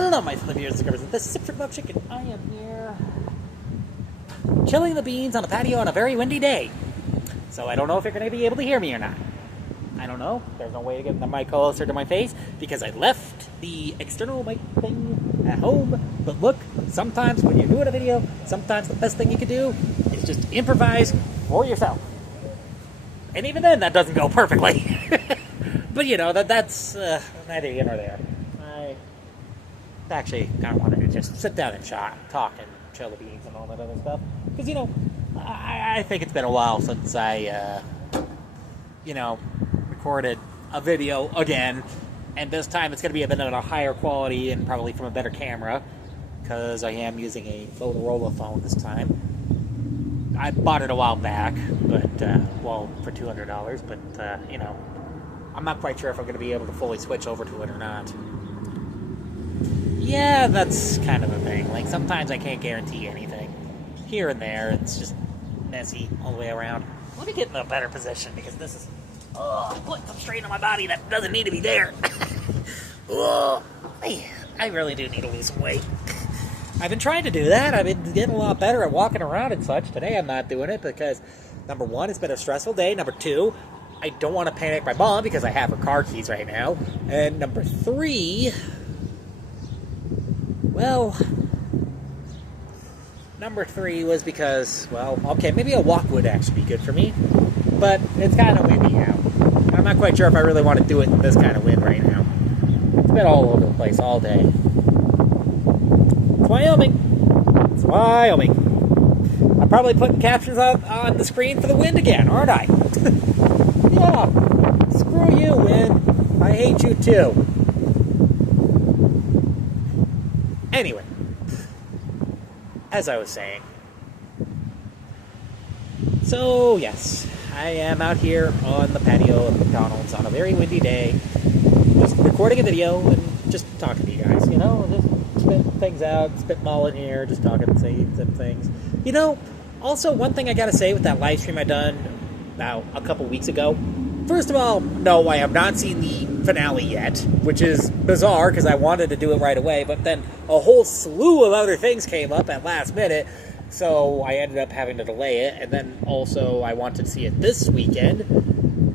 Hello, my fellow viewers and subscribers. This is Sip Love Chicken. I am here chilling the beans on a patio on a very windy day. So I don't know if you're going to be able to hear me or not. I don't know. There's no way to get the mic closer to my face because I left the external mic thing at home. But look, sometimes when you're doing a video, sometimes the best thing you can do is just improvise for yourself. And even then, that doesn't go perfectly. But you know, that's neither here nor there. I actually kind of wanted to just sit down and talk and chill the beans and all that other stuff. Because, you know, I think it's been a while since I, recorded a video again. And this time it's going to be a bit of a higher quality and probably from a better camera. Because I am using a Motorola phone this time. I bought it a while back, but, for $200. But, I'm not quite sure if I'm going to be able to fully switch over to it or not. Yeah, that's kind of the thing. Like, sometimes I can't guarantee anything. Here and there, it's just messy all the way around. Let me get in a better position, because this is... putting some strain on my body that doesn't need to be there. I really do need to lose some weight. I've been trying to do that. I've been getting a lot better at walking around and such. Today I'm not doing it because, number one, it's been a stressful day. Number two, I don't want to panic my mom because I have her car keys right now. And number three... number three was because, maybe a walk would actually be good for me. But it's kind of windy out. I'm not quite sure if I really want to do it in this kind of wind right now. It's been all over the place all day. It's Wyoming. It's Wyoming. I'm probably putting captions on the screen for the wind again, aren't I? Yeah. Screw you, wind. I hate you too. Anyway. As I was saying. So, yes. I am out here on the patio of McDonald's on a very windy day. Just recording a video and just talking to you guys, just spitting things out, spitballing here, just talking, saying some things. Also, one thing I gotta say with that live stream I done about a couple weeks ago. First of all, no, I have not seen the finale yet, which is bizarre because I wanted to do it right away, but then a whole slew of other things came up at last minute. So I ended up having to delay it, and then also I wanted to see it this weekend,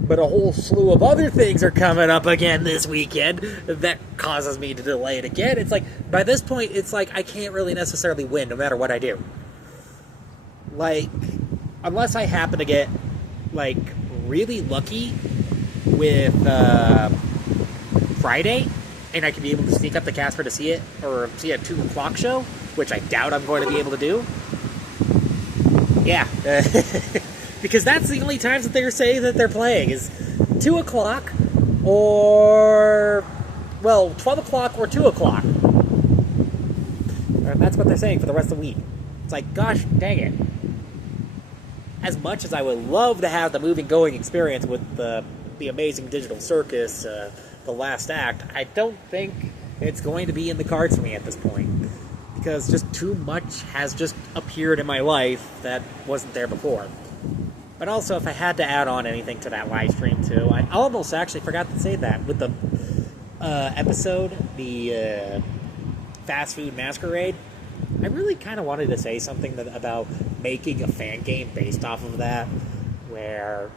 but a whole slew of other things are coming up again this weekend that causes me to delay it again. It's like, by this point, it's like I can't really necessarily win no matter what I do. Like, unless I happen to get, like, really lucky with Friday, and I can be able to sneak up to Casper to see it, or see a 2 o'clock show, which I doubt I'm going to be able to do. Yeah, because that's the only times that they're saying that they're playing, is 2 o'clock, or, 12 o'clock or 2 o'clock. And that's what they're saying for the rest of the week. It's like, gosh dang it. As much as I would love to have the moving going experience with the Amazing Digital Circus, the last act, I don't think it's going to be in the cards for me at this point. Because just too much has just appeared in my life that wasn't there before. But also, if I had to add on anything to that live stream too, I almost actually forgot to say that with the episode, the Fast Food Masquerade. I really kind of wanted to say something about making a fan game based off of that, where,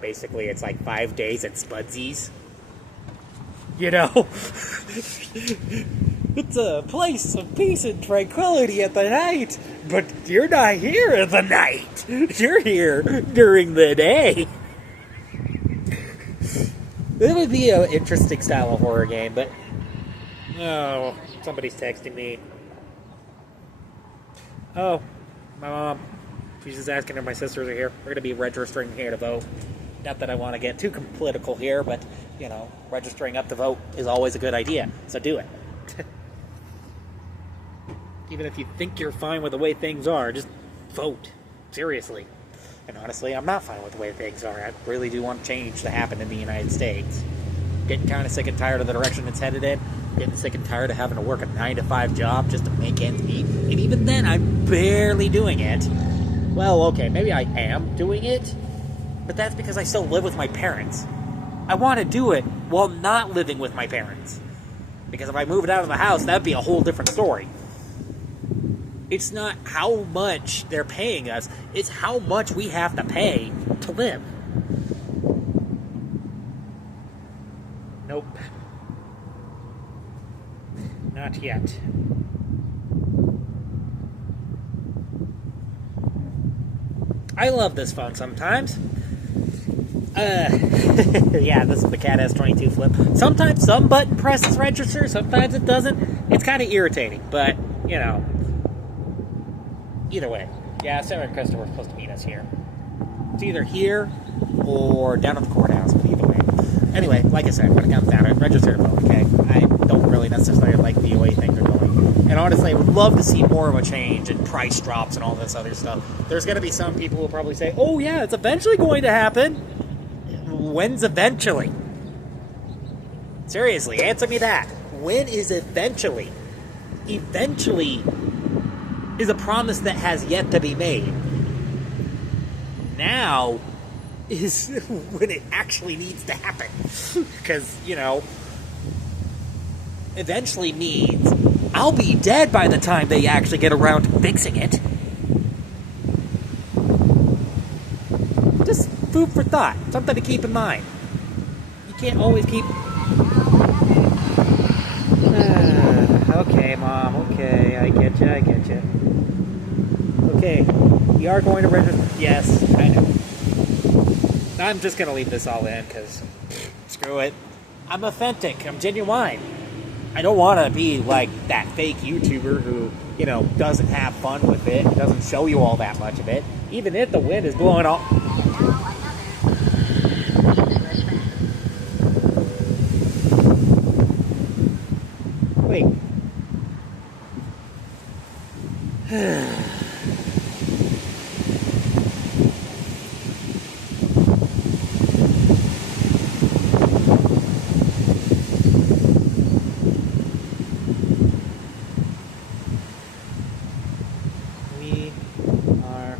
basically it's like 5 days at Spudsies. It's a place of peace and tranquility at the night, but you're not here at the night. You're here during the day. It would be an interesting style of horror game, but... Oh, somebody's texting me. Oh, my mom. She's just asking if my sisters are here. We're going to be registering here to vote. Not that I want to get too political here, but, registering up to vote is always a good idea. So do it. Even if you think you're fine with the way things are, just vote. Seriously. And honestly, I'm not fine with the way things are. I really do want change to happen in the United States. Getting kind of sick and tired of the direction it's headed in. Getting sick and tired of having to work a 9-to-5 job just to make ends meet. And even then, I'm barely doing it. Well, okay, maybe I am doing it. But that's because I still live with my parents. I want to do it while not living with my parents. Because if I move it out of the house, that'd be a whole different story. It's not how much they're paying us, it's how much we have to pay to live. Nope. Not yet. I love this phone sometimes. Yeah, this is the Cat S22 Flip. Sometimes some button presses register, sometimes it doesn't. It's kind of irritating, but, you know. Either way. Yeah, Sarah and Krista were supposed to meet us here. It's either here or down at the courthouse, but either way. Anyway, like I said, when it comes down to it, register the phone, okay? I don't really necessarily like the way things are going. And honestly, I would love to see more of a change and price drops and all this other stuff. There's going to be some people who will probably say, oh yeah, it's eventually going to happen. When's eventually? Seriously, answer me that. When is eventually? Eventually is a promise that has yet to be made. Now is when it actually needs to happen. Because, you know, eventually means I'll be dead by the time they actually get around to fixing it. Just food for thought. Something to keep in mind. You can't always keep... Okay, Mom. Okay, I get you. Okay, we are going to register... Yes, I know. I'm just going to leave this all in, because screw it. I'm authentic. I'm genuine. I don't want to be like that fake YouTuber who, you know, doesn't have fun with it, doesn't show you all that much of it, even if the wind is blowing all... Wait. We are...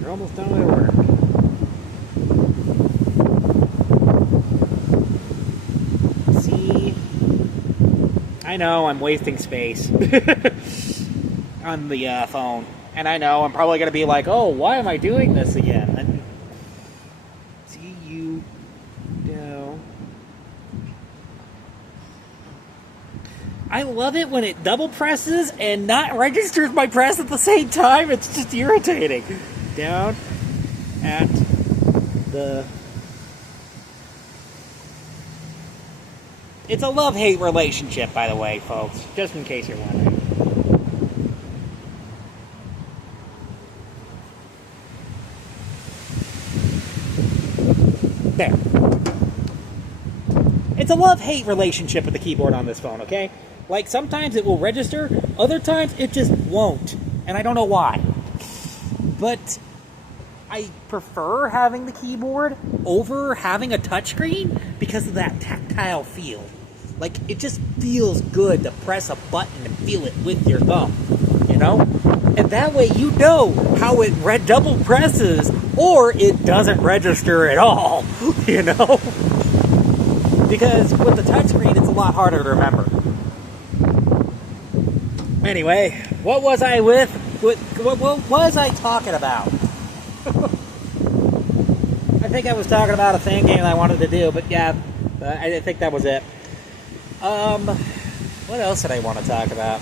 You're almost done with your work. See? I know I'm wasting space on the phone. And I know I'm probably going to be like, oh, why am I doing this again? And see you know. I love it when it double presses and not registers my press at the same time. It's just irritating. Down at the... It's a love-hate relationship, by the way, folks. Just in case you're wondering. There. It's a love-hate relationship with the keyboard on this phone, okay? Like, sometimes it will register, other times it just won't. And I don't know why. But I prefer having the keyboard over having a touchscreen because of that tactile feel. Like, it just feels good to press a button and feel it with your thumb, you know? And that way you know how it double presses or it doesn't register at all, you know? Because with the touchscreen, it's a lot harder to remember. Anyway, what was I with? What was I talking about? I think I was talking about a thing game I wanted to do, but yeah, I think that was it. What else did I want to talk about?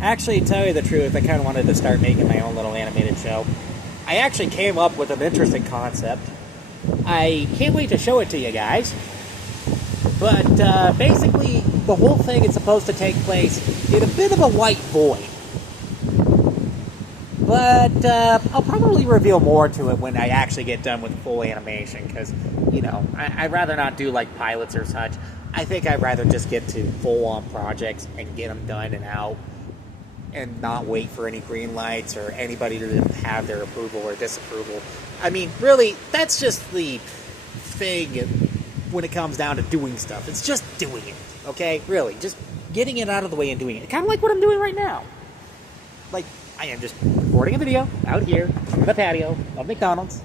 Actually, to tell you the truth, I kind of wanted to start making my own little animated show. I actually came up with an interesting concept. I can't wait to show it to you guys. But basically, the whole thing is supposed to take place in a bit of a white void. But I'll probably reveal more to it when I actually get done with full animation, because, you know, I'd rather not do like pilots or such. I think I'd rather just get to full-on projects and get them done and out, and not wait for any green lights or anybody to have their approval or disapproval. I mean, really, that's just the thing when it comes down to doing stuff. It's just doing it, okay? Really, just getting it out of the way and doing it. Kind of like what I'm doing right now. Like, I am just recording a video out here on the patio of McDonald's.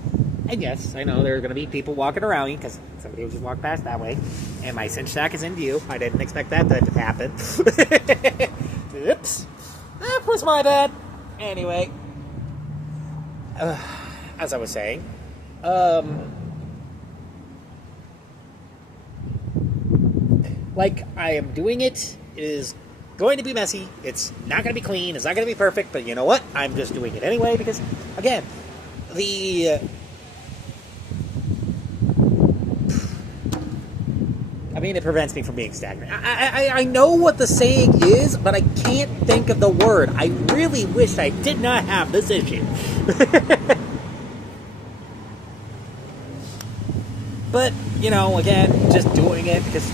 And yes, I know there are going to be people walking around me because somebody will just walk past that way. And my cinch stack is in view. I didn't expect that to happen. Oops. That was my bad. Anyway. As I was saying. Like, I am doing it. It is going to be messy. It's not going to be clean. It's not going to be perfect. But you know what? I'm just doing it anyway because, again, it prevents me from being stagnant. I know what the saying is, but I can't think of the word. I really wish I did not have this issue. But, you know, again, just doing it because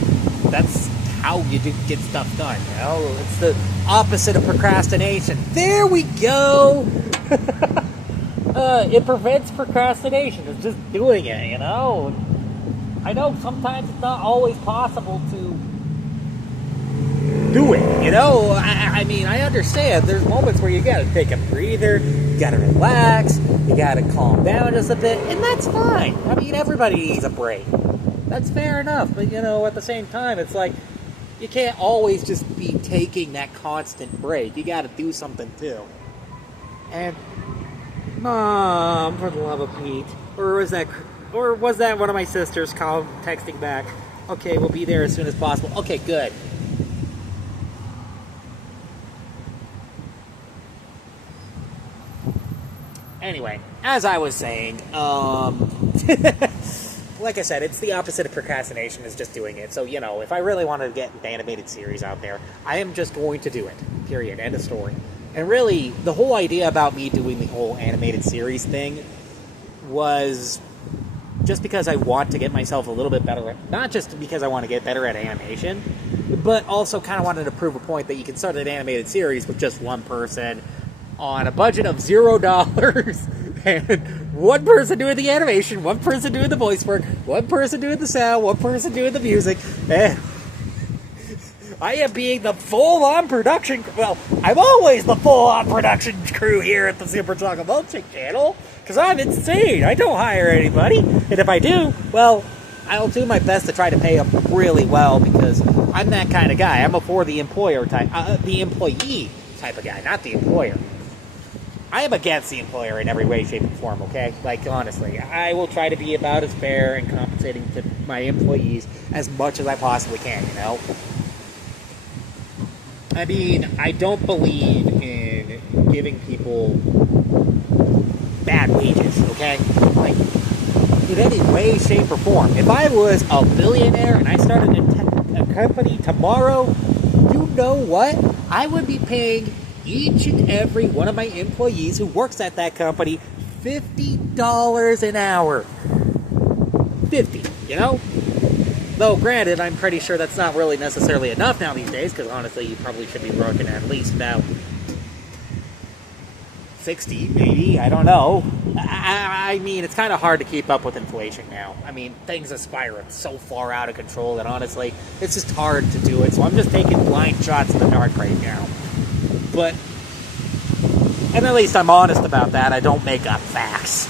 that's how you get stuff done, you know? It's the opposite of procrastination. There we go! It prevents procrastination. It's just doing it, you know? I know sometimes it's not always possible to do it, you know? I mean, I understand. There's moments where you gotta take a breather, you gotta relax, you gotta calm down just a bit, and that's fine. I mean, everybody needs a break. That's fair enough, but, you know, at the same time, it's like, you can't always just be taking that constant break. You gotta do something, too. And, Mom, for the love of Pete, or was that one of my sisters texting back? Okay, we'll be there as soon as possible. Okay, good. Anyway, as I was saying, like I said, it's the opposite of procrastination, is just doing it. So, you know, if I really wanted to get an animated series out there, I am just going to do it. Period. End of story. And really, the whole idea about me doing the whole animated series thing was just because I want to get myself a little bit better at, not just because I want to get better at animation, but also kind of wanted to prove a point that you can start an animated series with just one person on a budget of $0 and one person doing the animation, one person doing the voice work, one person doing the sound, one person doing the music, and I am being the full-on production. Well, I'm always the full-on production crew here at the Super Choco Milkshake channel, because I'm insane. I don't hire anybody, and if I do, well, I'll do my best to try to pay them really well, because I'm that kind of guy. I'm a for the employer type, the employee type of guy, not the employer. I am against the employer in every way, shape, and form, okay? Like, honestly, I will try to be about as fair and compensating to my employees as much as I possibly can, you know? I mean, I don't believe in giving people bad wages, okay? Like, in any way, shape, or form. If I was a billionaire and I started a company tomorrow, you know what? I would be paying each and every one of my employees who works at that company $50 an hour. 50, you know? Though, granted, I'm pretty sure that's not really necessarily enough now these days, because honestly, you probably should be working at least about 60, maybe, I don't know. I mean, it's kind of hard to keep up with inflation now. I mean, things are spiraling so far out of control that honestly, it's just hard to do it, so I'm just taking blind shots in the dark right now. But, and at least I'm honest about that. I don't make up facts.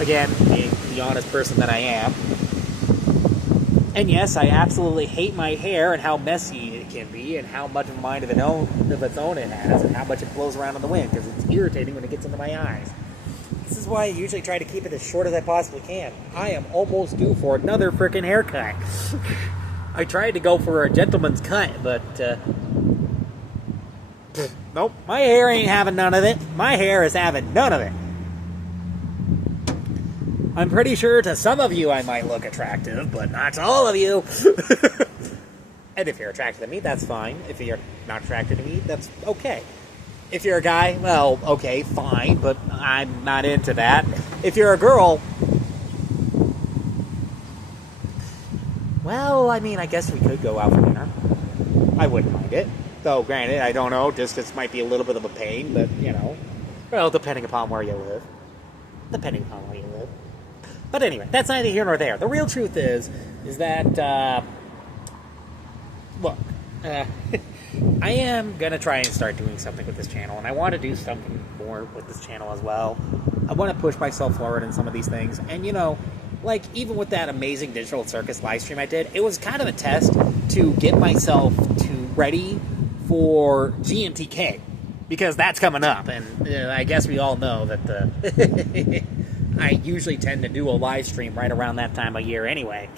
Again, being the honest person that I am. And yes, I absolutely hate my hair and how messy it can be and how much of a mind of its own it has and how much it blows around in the wind because it's irritating when it gets into my eyes. This is why I usually try to keep it as short as I possibly can. I am almost due for another frickin' haircut. I tried to go for a gentleman's cut, but nope, my hair ain't having none of it. My hair is having none of it. I'm pretty sure to some of you I might look attractive, but not to all of you. And if you're attracted to me, that's fine. If you're not attracted to me, that's okay. If you're a guy, well, okay, fine, but I'm not into that. If you're a girl, well, I mean, I guess we could go out for dinner. I wouldn't mind it. Though, granted, I don't know, distance might be a little bit of a pain, but, you know, well, depending upon where you live. But anyway, that's neither here nor there. The real truth is that, look, I am going to try and start doing something with this channel, and I want to do something more with this channel as well. I want to push myself forward in some of these things, and, you know, like, even with that amazing Digital Circus live stream I did, it was kind of a test to get myself ready for GMTK, because that's coming up, and I guess we all know that I usually tend to do a live stream right around that time of year anyway,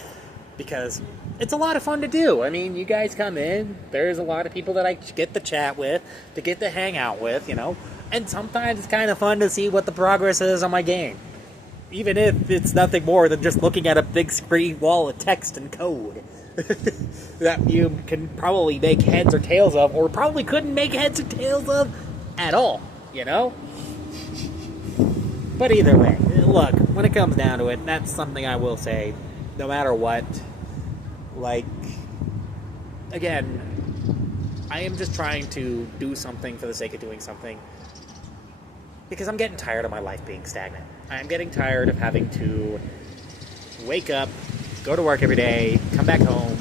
because it's a lot of fun to do. I mean, you guys come in, there's a lot of people that I get to chat with, to get to hang out with, you know, and sometimes it's kind of fun to see what the progress is on my game, even if it's nothing more than just looking at a big screen wall of text and code that you can probably make heads or tails of, or probably couldn't make heads or tails of at all, you know? But either way, look, when it comes down to it, that's something I will say, no matter what, like, again, I am just trying to do something for the sake of doing something, because I'm getting tired of my life being stagnant. I'm getting tired of having to wake up, go to work every day, come back home,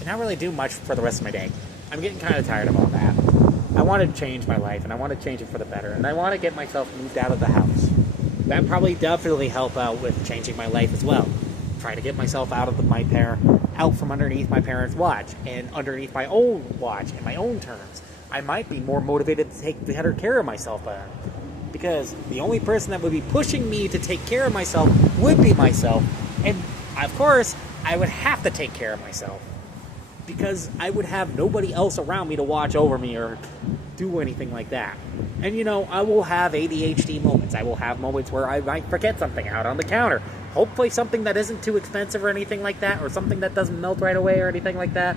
and not really do much for the rest of my day. I'm getting kind of tired of all that. I want to change my life, and I want to change it for the better, and I want to get myself moved out of the house. That probably definitely help out with changing my life as well. Try to get myself out from underneath my parents' watch, and underneath my own watch, and my own terms. I might be more motivated to take better care of myself, because the only person that would be pushing me to take care of myself would be myself, and of course, I would have to take care of myself, because I would have nobody else around me to watch over me or do anything like that. And, you know, I will have ADHD moments. I will have moments where I might forget something out on the counter. Hopefully something that isn't too expensive or anything like that, or something that doesn't melt right away or anything like that.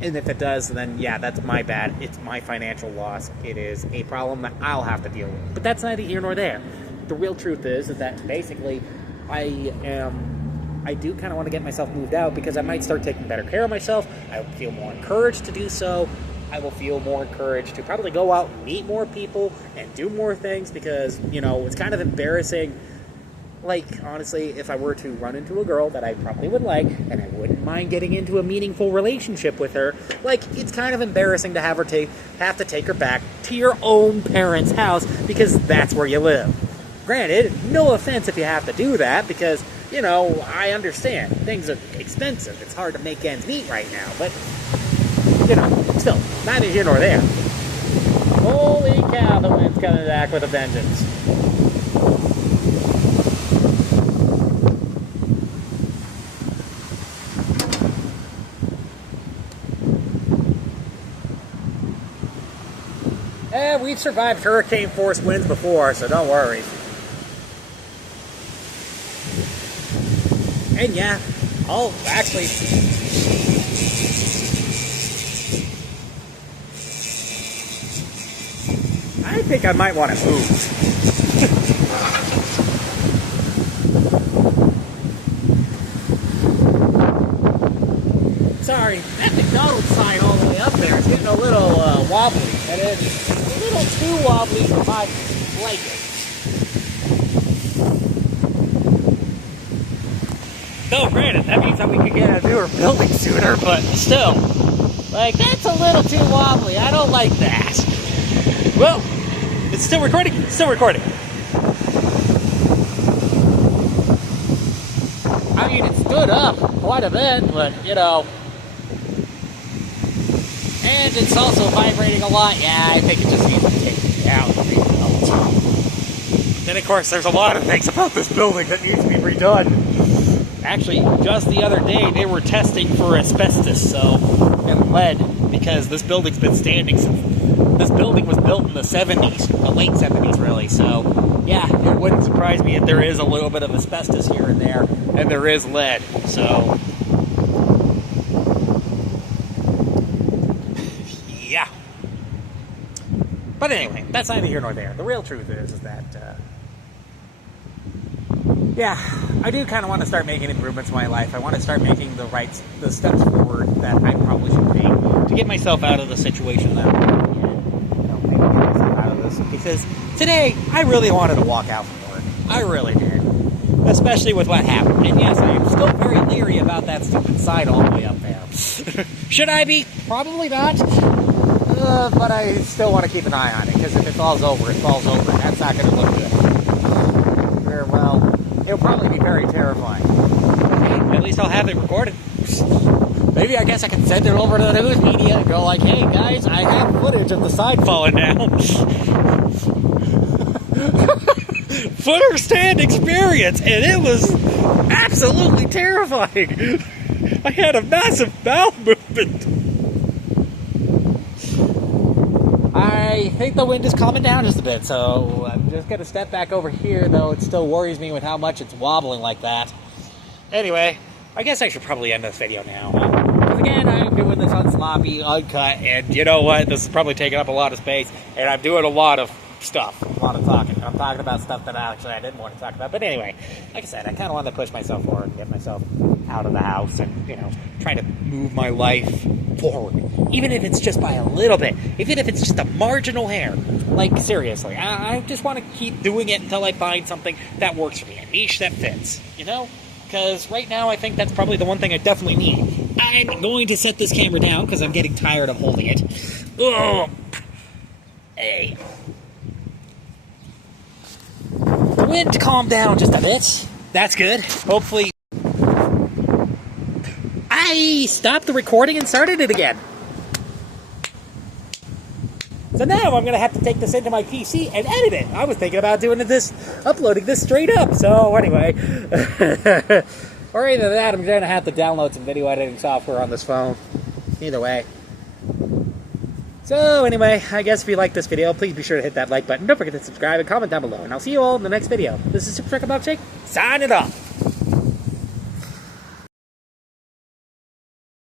And if it does, then yeah, that's my bad. It's my financial loss. It is a problem that I'll have to deal with. But that's neither here nor there. The real truth is that basically I do kind of want to get myself moved out, because I might start taking better care of myself. I will feel more encouraged to do so. I will feel more encouraged to probably go out and meet more people and do more things, because, you know, it's kind of embarrassing. Like, honestly, if I were to run into a girl that I probably would like, and I wouldn't mind getting into a meaningful relationship with her, like, it's kind of embarrassing to have to take her back to your own parents' house, because that's where you live. Granted, no offense if you have to do that, because, you know, I understand. Things are expensive. It's hard to make ends meet right now, but, you know, still, neither here nor there. Holy cow, the wind's coming back with a vengeance. We've survived hurricane-force winds before, so don't worry. And yeah, I'll actually... I think I might want to move. Sorry, that McDonald's sign all the way up there is getting a little wobbly. And it's a little too wobbly for my liking. No, granted, that means that we could get a newer building sooner, but still. Like, that's a little too wobbly. I don't like that. Well, it's still recording? Still recording. I mean, it stood up quite a bit, but, you know. And it's also vibrating a lot. Yeah, I think it just needs to take out and rebuilt. Then, of course, there's a lot of things about this building that needs to be redone. Actually, just the other day, they were testing for asbestos, and lead, because this building's been standing since... This building was built in the 70s, the late 70s, really, so, yeah, it wouldn't surprise me if there is a little bit of asbestos here and there, and there is lead, so... Yeah. But anyway, that's neither here nor there. The real truth is that, yeah, I do kind of want to start making improvements in my life. I want to start making the steps forward that I probably should take to get myself out of the situation that I'm in. You know, maybe get myself out of this. Because today, I really wanted to walk out from work. I really did. Especially with what happened. And yes, I am still very leery about that stupid sign all the way up there. Should I be? Probably not. But I still want to keep an eye on it, because if it falls over, it falls over. That's not going to look good. Very well. It'll probably be very terrifying. Okay, at least I'll have it recorded. Maybe I guess I can send it over to the news media and go like, hey guys, I have footage of the sign falling down. First-hand experience, and it was absolutely terrifying. I had a massive bowel movement. I think the wind is calming down just a bit, so I'm just going to step back over here, though it still worries me with how much it's wobbling like that. Anyway, I guess I should probably end this video now. Because again, I'm doing this on sloppy, uncut, and you know what? This is probably taking up a lot of space, and I'm doing a lot of stuff, a lot of talking. I'm talking about stuff that I didn't want to talk about. But anyway, like I said, I kind of wanted to push myself forward and get myself out of the house and, you know, try to move my life forward. Even if it's just by a little bit. Even if it's just a marginal hair. Like, seriously. I just want to keep doing it until I find something that works for me. A niche that fits. You know? Because right now I think that's probably the one thing I definitely need. I'm going to set this camera down because I'm getting tired of holding it. Ugh. Hey. The wind calmed down just a bit. That's good. Hopefully. I stopped the recording and started it again. So now I'm going to have to take this into my PC and edit it. I was thinking about uploading this straight up. So anyway. Or either that, I'm going to have to download some video editing software on this phone. Either way. So anyway, I guess if you like this video, please be sure to hit that like button. Don't forget to subscribe and comment down below. And I'll see you all in the next video. This is Super Trucker Milkshake, signing off.